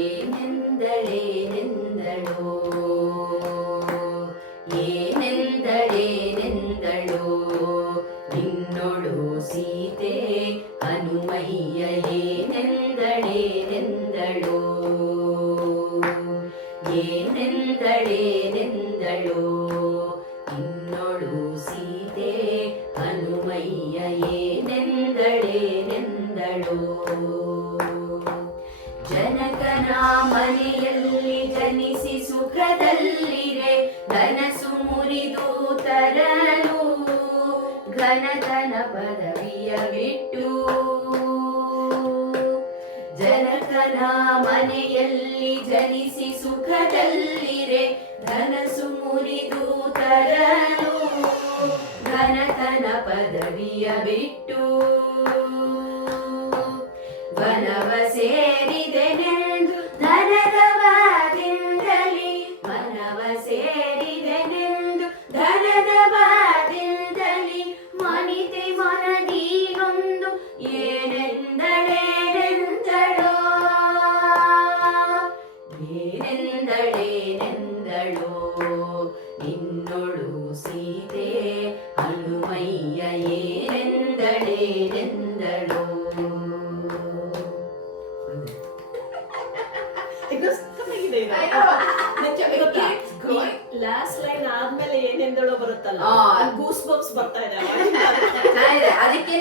ಏನೆಂದಳೇನೆಂದಳೋ ಏನೆಂದಳೇನೆಂದಳೋ ನಿನ್ನೊಳು ಸೀತೆ ಹನುಮಯ್ಯ ಏನೆಂದಳೇನೆಂದಳೋ ಏನೆಂದಳೇನೆಂದಳೋ ನಿನ್ನೊಳು ಸೀತೆ ಹನುಮಯ್ಯ ಏನೆಂದಳೇನೆಂದಳೋ ಜನಕನ ಮನೆಯಲ್ಲಿ ಜನಿಸಿ ಸುಖದಲ್ಲಿರೆ ಧನಸು ಮುರಿದು ತರಲು ಘನತನ ಪದವಿಯ ಬಿಟ್ಟು ಜನಕನ ಮನೆಯಲ್ಲಿ ಜನಿಸಿ ಸುಖದಲ್ಲಿರೆ ಧನಸು ಮುರಿದು ತರಲು ಘನತನ ಪದವಿಯ ಬಿಟ್ಟು ವನವ ಸೇರಿದೆನೆಂದು ಧನದ ಬಾದಿಂದಲಿ ವನವ ಸೇರಿದೆನೆಂದು ಧನದ ಬಾದಿಂದಲಿ ಮನಿತೆ ಮನದೀನೊಂದು ಏನೆಂದಳೇನೆಂದಳೋ ಏನೆಂದಳೇನೆಂದಳೋ ನಿನ್ನೊಳು ಸೀತೆ ಹನುಮಯ್ಯ ಏನೆಂದಳೇನೆಂದಳೋ. ಲಾಸ್ಟ್ ಲೈನ್ ಆದ್ಮೇಲೆ ಏನೆಂದಳೋ ಬರುತ್ತಲ್ಲ, ಗೂಸ್ ಬಂಪ್ಸ್ ಬರ್ತಾ ಇದೆ ಅದಕ್ಕೆ